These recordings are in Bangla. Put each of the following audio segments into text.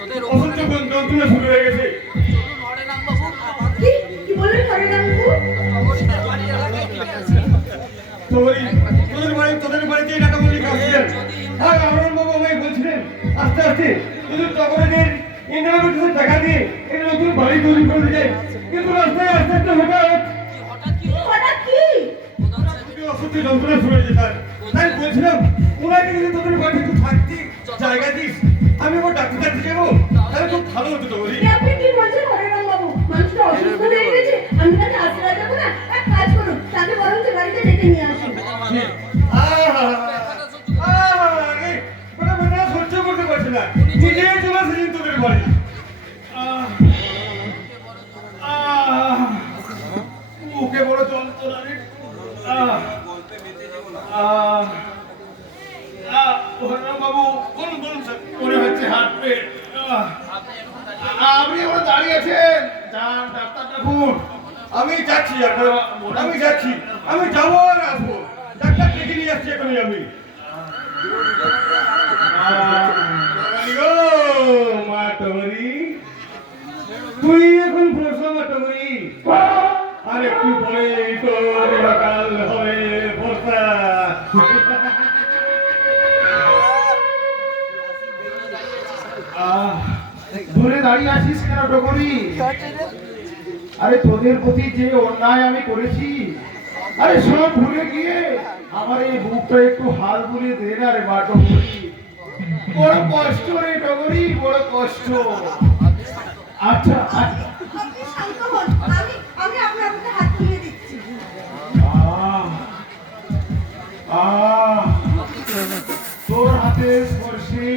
যন্ত্রণা শুরু হয়ে গেছে। কি? কি বললেন তোদের বাড়ি তোদের বাড়িতে নাটক লিখা আসছিলেন আর আমার বাবা আমায় বলছিলেন আস্তে আস্তে। তোদের তগরেদের ইন্টারভিউ টাকা দিয়ে এই নতুন বাড়ি তৈরি করে কিন্তু রাস্তায় আস্তে আস্তে হঠাৎ হঠাৎ কি? অসহ্য যন্ত্রণা শুরু হয়েছে তাই বলছিলাম ওনাকে যদি তোদের বাড়িতে একটু থাকতে জায়গা দিস। আমি আমার ডাক্তার কাছে যাব তাহলে খুব ভালো হতো তো বলি। আপনি কি বলছেন হরিনাম বাবু? মানুষটা অসুস্থ হয়ে গেছে আমি তাকে আশ্রয় দেবো না? এক কাজ করুন তাকে বরঞ্চ বাড়িতে ডেকে নিয়ে আসুন। সহ্য করতে পারছি না। নিজে চলে আসেছি তোদের বাড়ি। আহ! আহ! মুখে বড় যন্ত্রণা রে। বাবু কোন কোন মনে আপনি ওরা দাঁড়িয়ে আছেন। যান ডাক্তার ডাকুন আমি যাচ্ছি এখন আমি যাচ্ছি। আমি যাব আর আসব। ডাক্তার ডেকে নিয়ে যাচ্ছি এখনই আমি। আছিস কেন ডকরি আরে তোদের প্রতি যে অন্যায় আমি করেছি, আরে সব ভুলে গিয়ে আমার এই বুকটা একটু হাল বুলিয়ে দে না রে ডকরি বড় কষ্ট রে ডকরি বড় কষ্ট। আচ্ছা আচ্ছা। হাতে হাত তোর হাতের স্পর্শে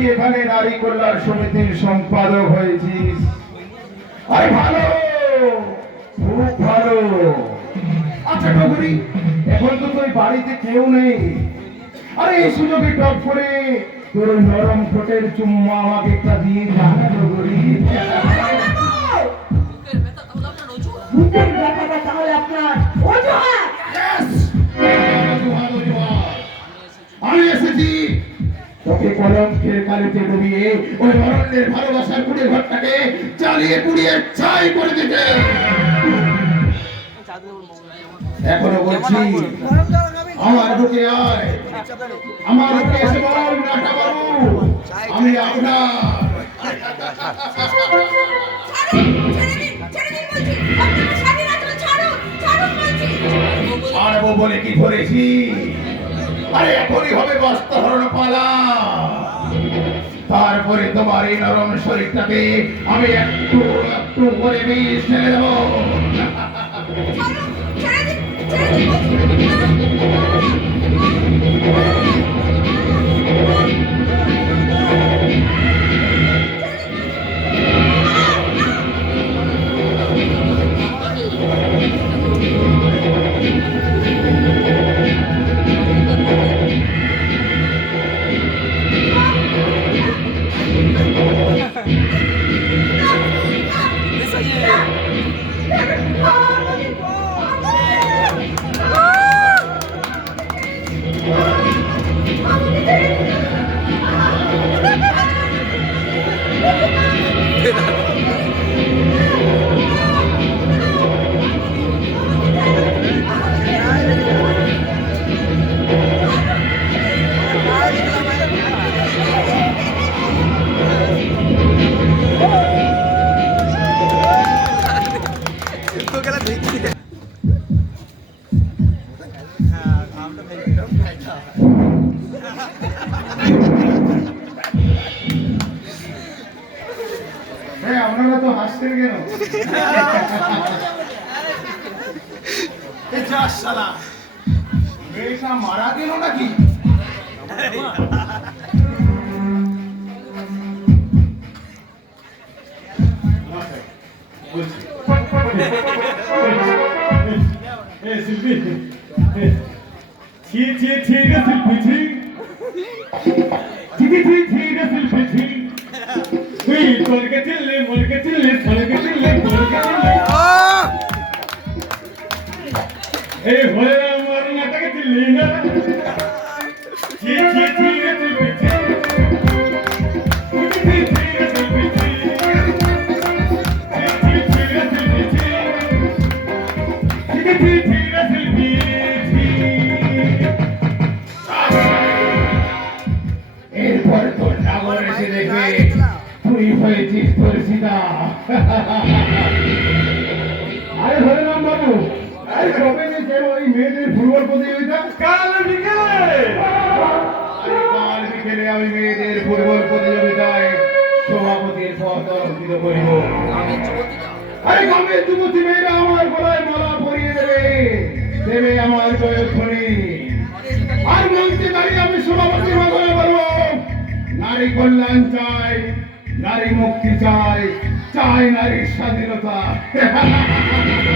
নাকি এখানে নারী কল্যাণ সমিতির সম্পাদক হয়েছিস আরে ভালো! খুব ভালো! আচ্ছা ডবরি এখন তো তুই বাড়িতে কেউ নেই। আরে এই সুযোগে টপ করে তোর নরম ঠোঁটের চুম্মা আমাকে একটা দিয়ে যা বুকের ব্যথাটা তাহলে আপনার তোকে কলঙ্কের কালিতে ডুবিয়ে ওই অরণ্যের ভালোবাসার কুড়ে ঘরটাকে চালিয়ে পুড়িয়ে ছাই করে দিতে। এখনও বলছি, আমার বুকে আয়। আমার বুকে এসে বল, নাটা বাবু। আমি আপনার ছাড়বো বলে কি করেছি আরে এখনই হবে বস্ত্র হরণ পালা। তারপরে তোমার এই নরম শরীরটাকে আমি একটু একটু করে বিষ ঢেলে দেবো যা শালা। মেয়েটা মারা গেল নাকি? ছি ছি ছি রে শিল্পী ছি। ছি ছি ছি রে শিল্পী ছি। তোলকে চিল্লি মুলকে চিল্লি তোলকে চিল্লি মুলকে চিল্লি এই হয়ে আমার নাটকে চিল্লি। না ছি ছি ছি রে চিল্লি ছি ছি ছি রে চিল্লি ছি ছি ছি রে চিল্লি ছি ছি ছি ছি রে চিল্লি ছি এরপর তোর নাগর এসে দেখবে তুই হয়েছিস তোর সীতা আরে হরিরাম বাবু আমার আর মঞ্চে দাঁড়িয়ে আমি সভাপতি নারী কল্যাণ চাই, নারী মুক্তি চাই চাই নারীর স্বাধীনতা।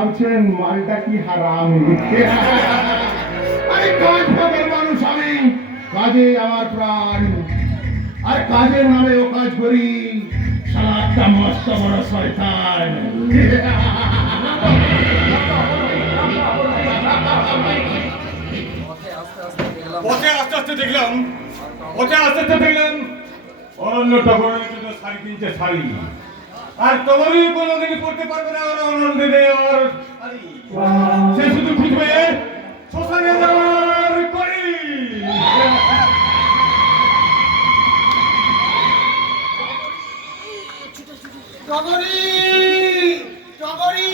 ভাবছেন, মালটা কি হারাম আরে কাজ মানুষ, আমি কাজে আমার প্রাণ। আর কাজের নামে ও কাজ করি সারা একটা মস্ত বড় শয়তান। পথে আস্তে আস্তে দেখলাম, পথে আস্তে আস্তে দেখলাম অরণ্য টগরের জন্য শাড়ি কিনছে শাড়ি। আর টগরই কোনোদিনই করতে পারবে না ওর অনন্দ আর। সে শুধু খুঁজবে শ্মশানে যাওয়ার করি টগরি টগরি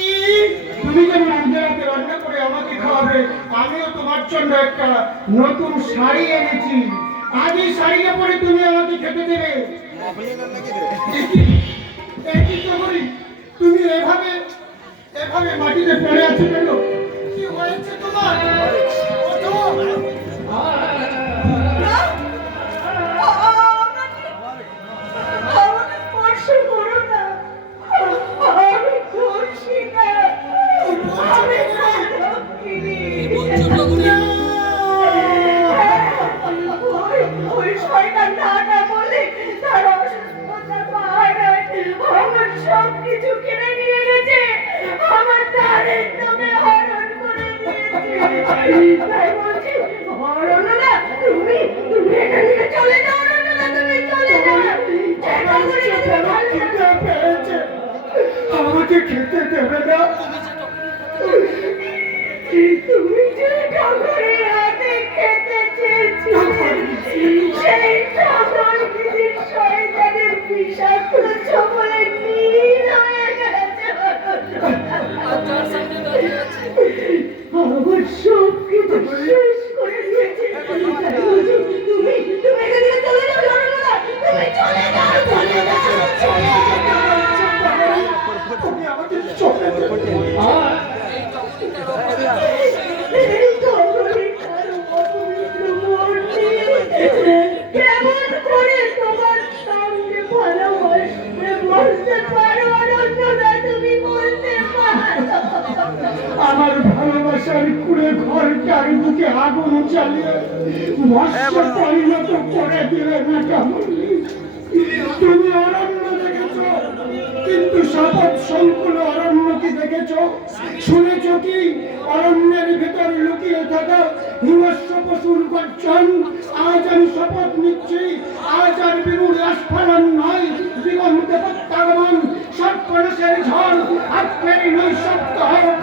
তুমি যে মন্দিরাতে রান্না করে আমাকে খাওয়াবে আমিও তোমার জন্য একটা নতুন শাড়ি এনেছি। আজ এই শাড়িটা পরে তুমি আমাকে খেতে দেবে। তুমি এভাবে এভাবে মাটিতে পড়ে আছো কেন? কি হয়েছে তোমার? ওঠো। স্পর্শ Amen. ঘর চারিদিকে আগুন চালিয়ে পরিণত করে দিলে না কেমন তুমি অরণ্য দেখেছ কিন্তু শপথ সংকুল অরণ্য কি দেখেছ? শুনেছ কি? অরণ্যের ভেতর লুকিয়ে থাকা হিংস্র পশুর গর্জন আজ আমি শপথ নিচ্ছি আজ আর বিরুড় আস্ফালন নয় দিগন্তে প্রত্যাগমন সর্পণসের ঝড় আত্মের নৈশব্দ হোক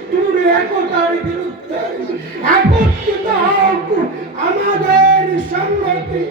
একতার বিরুদ্ধে একত্রিত হোক আমাদের সংহতি।